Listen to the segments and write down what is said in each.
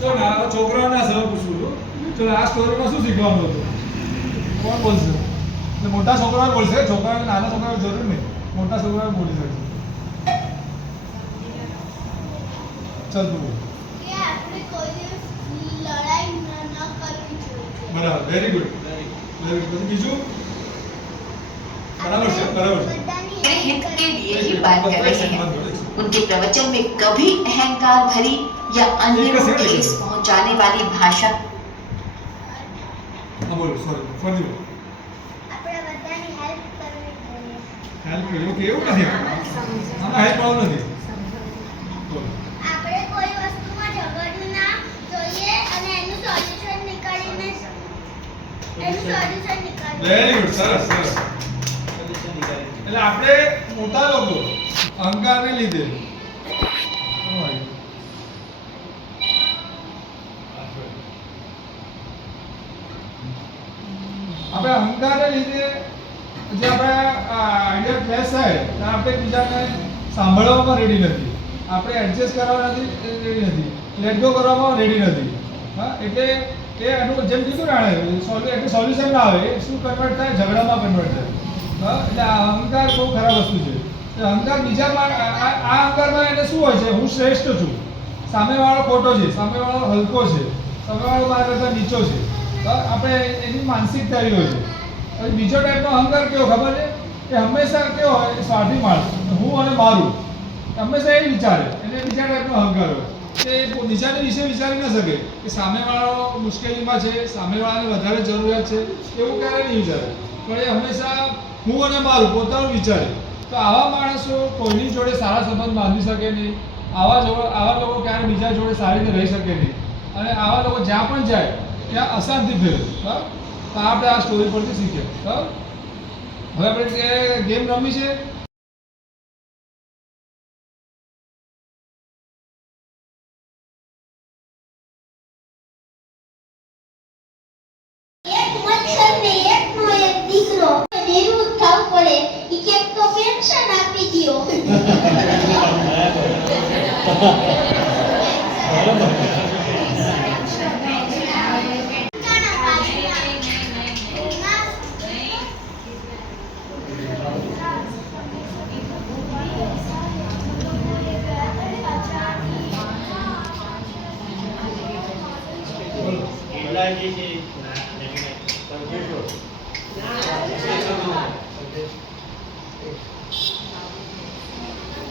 જો ના છોકરાઓના સવાલ પૂછું છું. ચલો આ સ્ટોરીમાં શું શીખવાનું હતું? કોણ બોલશે? એટલે મોટા છોકરાઓ બોલશે, છોકરાઓને નાના છોકરાઓ જરૂર નહીં, મોટા છોકરાઓ બોલી શકશે. ચાલ તું બોલ. કે આપણે કોઈ દિવસ લડાઈ ન કરવી જોઈએ. બરાબર, વેરી ગુડ. Very good. બીજું? बराबर से हित के लिए ही बात कर रहे हैं। उनके प्रवचन में कभी अहंकार भरी या अन्य को ठेस पहुंचाने वाली भाषा बोलो सॉरी फॉरगिव આપણે બધાની હેલ્પ કરવી જોઈએ. હેલ્પ કર્યો કે એવું નથી આમાં હેલ્પ આવું નથી આપણે કોઈ વસ્તુમાં ઝઘડવું ના જોઈએ અને એનું સોલ્યુશન નીકાળીને વેરી ગુડ સરસ સરસ એટલે આપણે મોટા લોકો અહંકારને લીધે આપણે અહંકારને લીધે જે આપણે આઈડિયા ક્લેશ થાય તો આપણે બીજાને સાંભળવામાં રેડી નથી, આપણે એડજસ્ટ કરવા નથી રેડી નથી, લેટ ગો કરવામાં રેડી નથી. હા એટલે એ એનું જેમ કીધું ને એટલે સોલ્યુશન ના આવે, એ શું કન્વર્ટ થાય? ઝઘડામાં કન્વર્ટ થાય. હા એટલે અહંકાર બહુ ખરાબ વસ્તુ છે. અહંકાર બીજામાં આ અહંકારમાં એને શું હોય છે? હું શ્રેષ્ઠ છું, સામેવાળો ખોટો છે, સામેવાળો હલકો છે, સામેવાળો મારા કરતાં નીચો છે. આપણે એની માનસિકતા એવી હોય છે. પછી બીજો ટાઈપનો અહંકાર કેવો ખબર છે? કે હંમેશા કેવો હોય? સ્વાર્થી માણસ, હું અને મારું, હંમેશા એ વિચારે. એને બીજા ટાઈપનો અહંકાર હોય તે બીજાને વિશે વિચારી ન શકે કે સામેવાળો મુશ્કેલીમાં છે, સામેવાળાને વધારે જરૂરિયાત છે, એવું ક્યારેય નહીં વિચારે. પણ એ હંમેશા હું અને મારું પોતાનું વિચારે. તો આવા માણસો કોઈની જોડે સારા સંબંધ બાંધી શકે નહીં. આવા લોકો ક્યારે બીજા જોડે સારી રીતે રહી શકે નહીં. અને આવા લોકો જ્યાં પણ જાય ત્યાં અશાંતિ ફેરે. બરાબર? તો આપણે આ સ્ટોરી પરથી શીખીએ. બરાબર? હવે આપણે ગેમ રમી છે. એક મચ્છરને એકનો એક દીકરો નિવૃત્ત થવું પડે ઈ કેમ તો પેન્શન આપી દ્યો.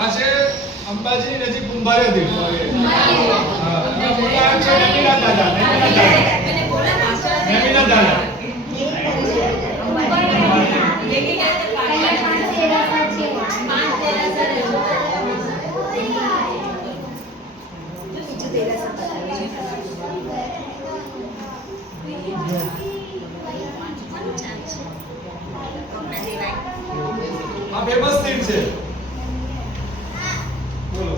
આ છે અંબાજી નજીક કુંભારિયા તીર્થ. હા મોટા છે નમીના દાદા. આ ફેમસ તીર્થ છે. બોલો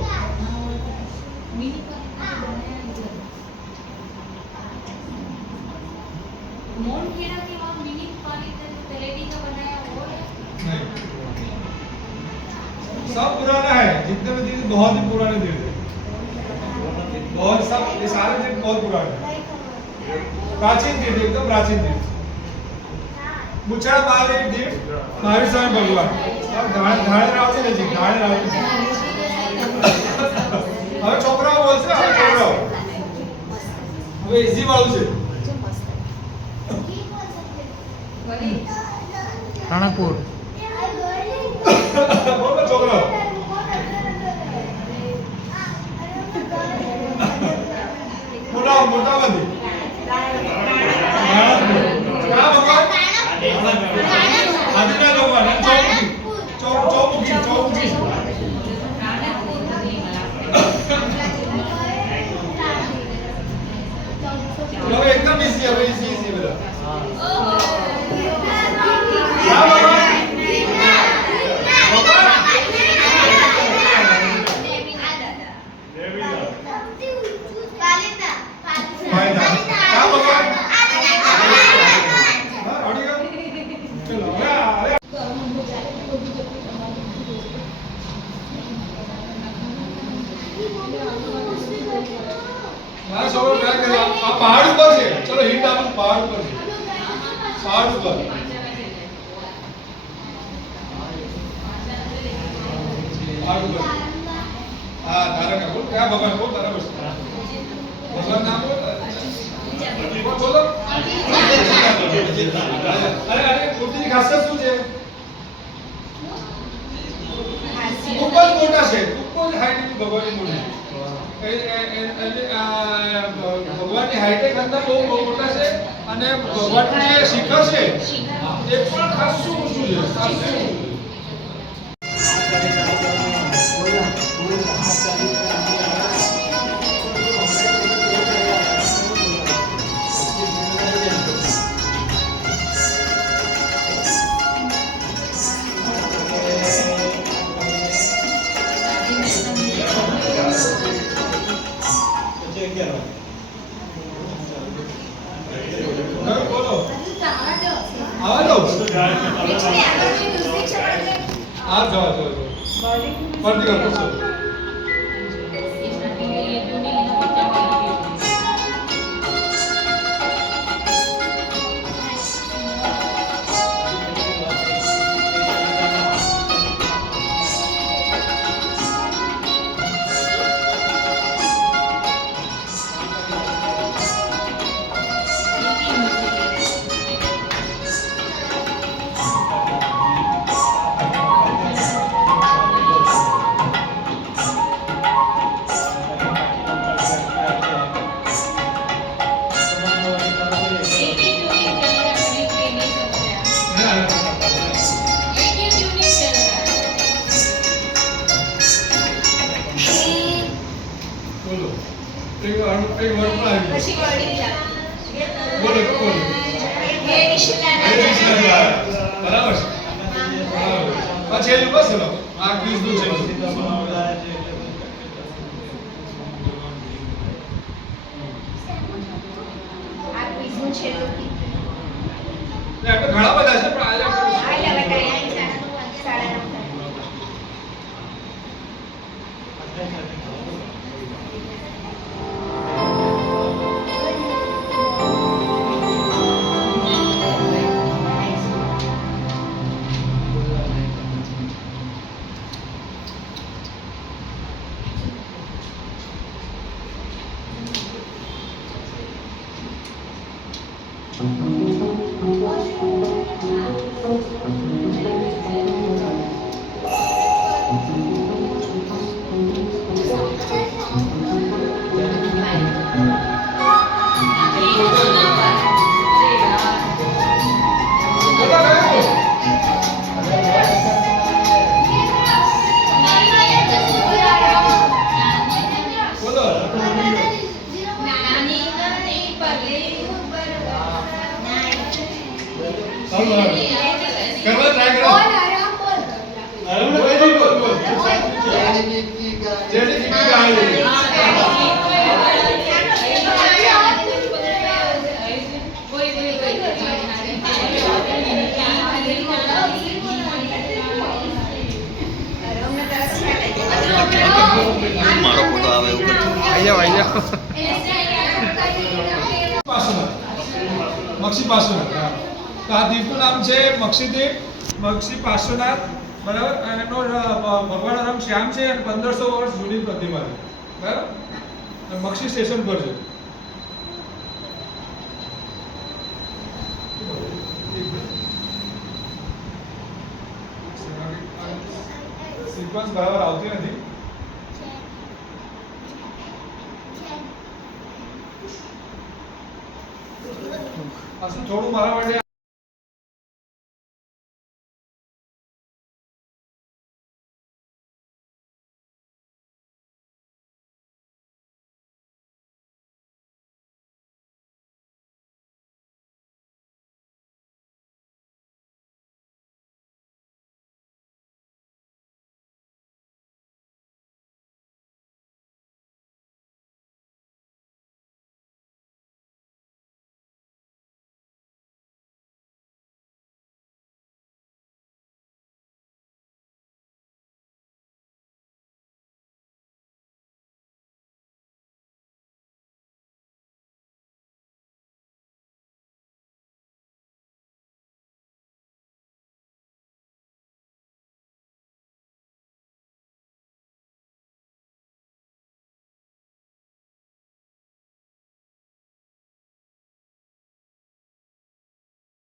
सब पुराना है, जितने भी तीर्थ बहुत ही पुराने तीर्थ है, बहुत सब ये सारे तीर्थ बहुत पुराने हैं, प्राचीन तीर्थ, एकदम प्राचीन तीर्थ. मुछा महावीर तीर्थ, महावीर स्वामी भगवान और ધાણેરાવ છે નજીક. ધાણેરાવ હવે છોકરાઓ બોલશે. હવે છોકરાઓ હવે ઈઝી વાળું છે. રાણાપુર. બોલો છોકરાઓ. મોટામાંથી ક્યાં ભગવાન? આદિનાથ ભગવાન. ચૌમુખી. હવે એકદમ ઈઝી. હવે ઈઝી બધા ક્યાં ભગવાન? ક્યાં ભગવાન? હા, આવડી ગયું? ચલો, હવે મારા સવાલ ટ્રાય કર્યો. આ પહાડ ઉપર છે. ચલો હિન્ટ આપો. પહાડ ઉપર છે. પહાડ ઉપર. પહાડ ઉપર. હા, તારા બોલ. ક્યાં ભગવાન બોલ તારા બોલ. ભગવાન નામ બોલ. બોલ બોલો. અરે મૂર્તિની ખાસિયત શું છે? ખૂબ જ મોટા છે. ખૂબ જ હાઈટની ભગવાનની મૂર્તિ. ભગવાનની હાઈટેક અંદર બહુ મોટા છે અને ભગવાનનું જે શિખર છે એ પણ ખાસું ઊંચું છે. ખાસું ઊંચું. બોલો. આવા દો. આ જો ફરતી કર પૂછો. બોલો. એક વર્ડ પણ આવી ગયો. બોલો બોલો. બરાબર છે. પછી એનું બસ ચલો. આ ક્વિઝ નું છે. આપણે ઘણા બધા છે પણ આજે કરવા ટ્રાય કરો. જેડી કી ગાય. મારો ફોટો આવે એવું કરજો. આઈ જાઓ. મક્ષી પાર્શ્વનાથ. તો આ દ્વીપનું નામ છે મક્ષીદ્વીપ. મક્ષી પાર્શ્વનાથ. બરાબર. અને એનો ભગવાનનો નામ શ્યામ છે અને 1500 વર્ષ જૂની પ્રતિમા છે. બરાબર. મક્ષી સ્ટેશન પર છે. સિક્વન્સ બરાબર આવતી નથી. પાછું થોડું મારા માટે